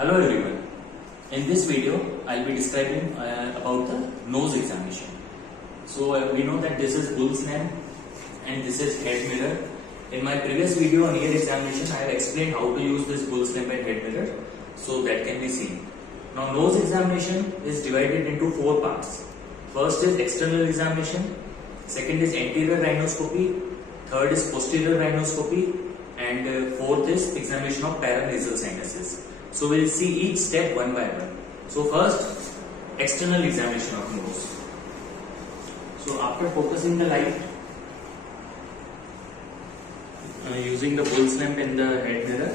Hello everyone. In this video, I'll be describing about the nose examination. So we know that this is bull's name and this is head mirror. In my previous video on ear examination, I have explained how to use this bull's name and head mirror, so that can be seen. Now nose examination is divided into four parts. First is external examination, second is anterior rhinoscopy, third is posterior rhinoscopy, and fourth is examination of paranasal sinuses. So we'll see each step one by one. So first, external examination of nose. So after focusing the light, using the bull's lamp and the head mirror,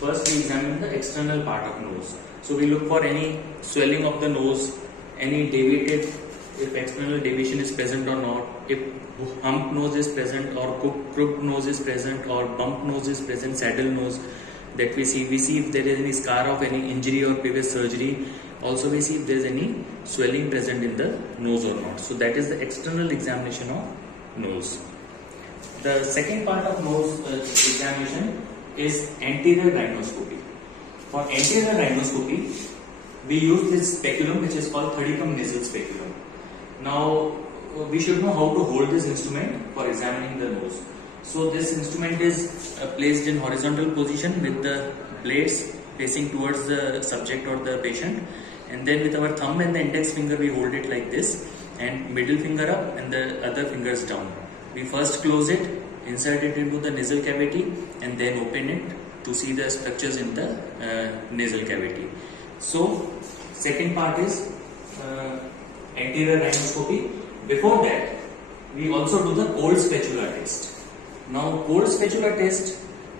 first we examine the external part of nose. So we look for any swelling of the nose, any deviated, if external deviation is present or not, if hump nose is present or crooked nose is present or bump nose is present, saddle nose that we see if there is any scar of any injury or previous surgery. Also we see if there is any swelling present in the nose or not. So that is the external examination of nose. The second part of nose examination is anterior rhinoscopy. For anterior rhinoscopy, we use this speculum which is called Thudicum nasal speculum. Now we should know how to hold this instrument for examining the nose. So this instrument is placed in horizontal position with the blades facing towards the subject or the patient, and then with our thumb and the index finger we hold it like this, and middle finger up and the other fingers down. We first close it, insert it into the nasal cavity, and then open it to see the structures in the nasal cavity. So second part is anterior rhinoscopy. Before that, we also do the cold spatula test. Now cold spatula test,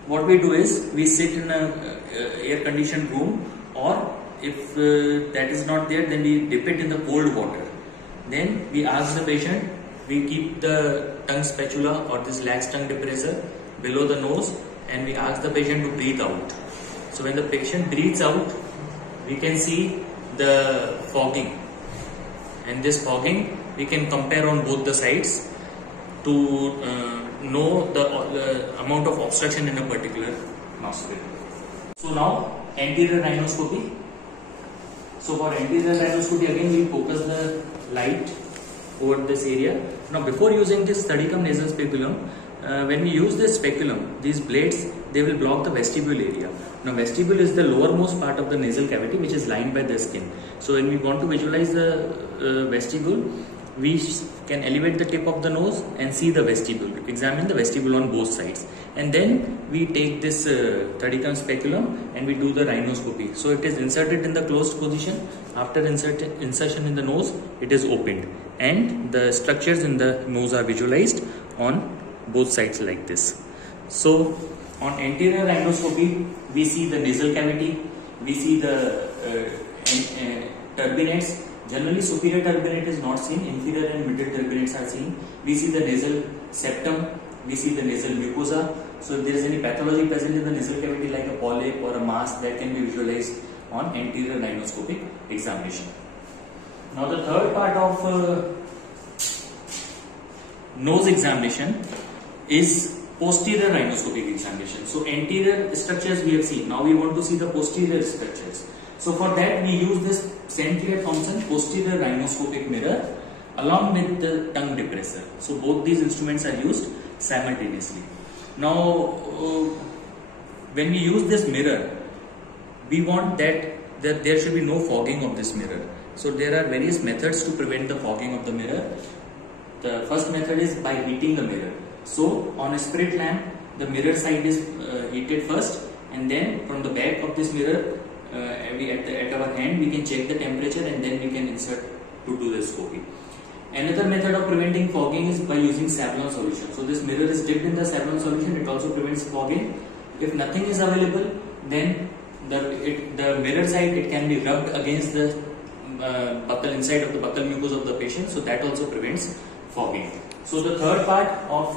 what we do is we sit in a air conditioned room, or if that is not there, then we dip it in the cold water. Then we ask the patient, we keep the tongue spatula or this lax tongue depressor below the nose, and we ask the patient to breathe out. So when the patient breathes out, we can see the fogging, and this fogging we can compare on both the sides to know the amount of obstruction in a particular nostril. So now anterior rhinoscopy. So for anterior rhinoscopy, again we focus the light over this area. Now before using this Thudicum nasal speculum, when we use this speculum, these blades, they will block the vestibule area. Now vestibule is the lowermost part of the nasal cavity which is lined by the skin. So when we want to visualize the vestibule, we can elevate the tip of the nose and see the vestibule, examine the vestibule on both sides, and then we take this Thudicum speculum and we do the rhinoscopy. So it is inserted in the closed position. After insertion in the nose, it is opened, and the structures in the nose are visualized on both sides like this. So on anterior rhinoscopy, we see the nasal cavity, we see the turbinates. Generally superior turbinate is not seen, inferior and middle turbinates are seen. We see the nasal septum, we see the nasal mucosa. So if there is any pathology present in the nasal cavity like a polyp or a mass, that can be visualized on anterior rhinoscopic examination. Now the third part of nose examination is posterior rhinoscopic examination. So anterior structures we have seen, now we want to see the posterior structures. So for that we use this St. Clair Thompson posterior rhinoscopic mirror along with the tongue depressor. So both these instruments are used simultaneously. Now when we use this mirror, we want that there should be no fogging of this mirror. So there are various methods to prevent the fogging of the mirror. The first method is by heating the mirror. So on a spirit lamp, the mirror side is heated first, and then from the back of this mirror, at our hand we can check the temperature, and then we can insert to do the scoping. Another method of preventing fogging is by using Savlon solution. So this mirror is dipped in the Savlon solution, it also prevents fogging. If nothing is available, then the mirror side, it can be rubbed against the buccal, inside of the buccal mucosa of the patient, so that also prevents fogging. So the third part of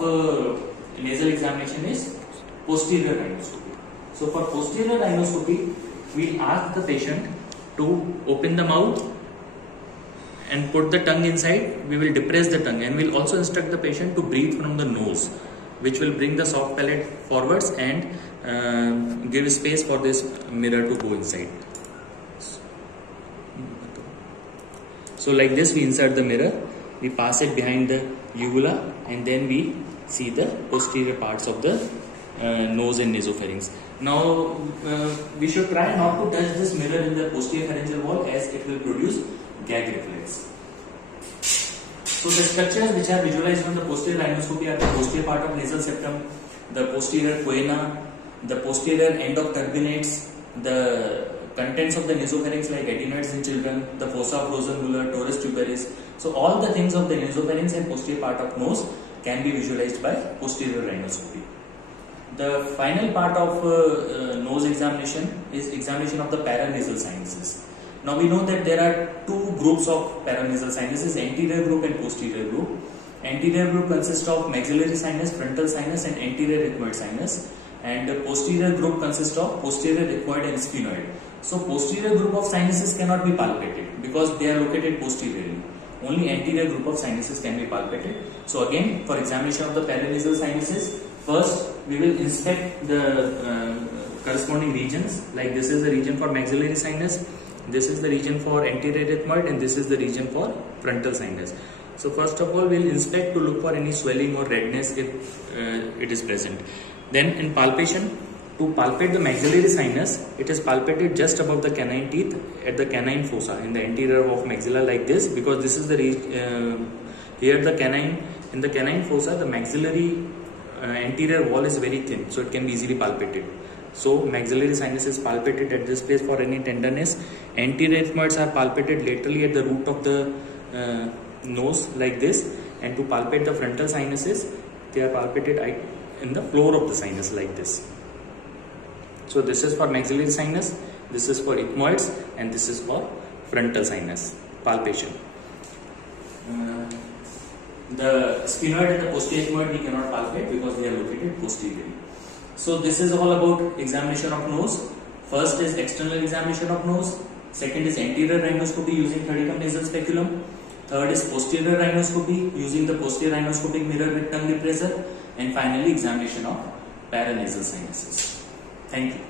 nasal examination is posterior rhinoscopy. So for posterior rhinoscopy, we ask the patient to open the mouth and put the tongue inside. We will depress the tongue, and we'll also instruct the patient to breathe from the nose. which will bring the soft palate forwards and give space for this mirror to go inside. So like this we insert the mirror, we pass it behind the uvula, and then we see the posterior parts of the nose and nasopharynx. Now we should try not to touch this mirror in the posterior pharyngeal wall, as it will produce gag reflex. So the structures which are visualized on the posterior rhinoscopy are the posterior part of nasal septum, the posterior choana, the posterior end of turbinates, the contents of the nasopharynx like adenoids in children, the fossa of Rosenmuller, torus tuberis. So all the things of the nasopharynx and posterior part of nose can be visualized by posterior rhinoscopy. The final part of nose examination is examination of the paranasal sinuses. Now we know that there are two groups of paranasal sinuses, anterior group and posterior group. Anterior group consists of maxillary sinus, frontal sinus and anterior ethmoid sinus, and the posterior group consists of posterior ethmoid and sphenoid. So posterior group of sinuses cannot be palpated because they are located posteriorly. Only anterior group of sinuses can be palpated. So again, for examination of the paranasal sinuses, first we will inspect the corresponding regions. Like this is the region for maxillary sinus, this is the region for anterior ethmoid, and this is the region for frontal sinus. So first of all, we will inspect to look for any swelling or redness if it is present. Then in palpation, to palpate the maxillary sinus, it is palpated just above the canine teeth at the canine fossa in the anterior of maxilla, like this, because this is the here the canine, in the canine fossa the maxillary anterior wall is very thin, so it can be easily palpated. So maxillary sinus is palpated at this place for any tenderness. Anterior ethmoids are palpated laterally at the root of the nose, like this, and to palpate the frontal sinuses, they are palpated in the floor of the sinus, like this. So this is for maxillary sinus, this is for ethmoids, and this is for frontal sinus palpation. The sphenoid and the posterior ethmoid we cannot palpate because they are located posteriorly. So this is all about examination of nose. First is external examination of nose. Second is anterior rhinoscopy using thirticum nasal speculum. Third is posterior rhinoscopy using the posterior rhinoscopic mirror with tongue depressor. And finally examination of paranasal sinuses. Thank you.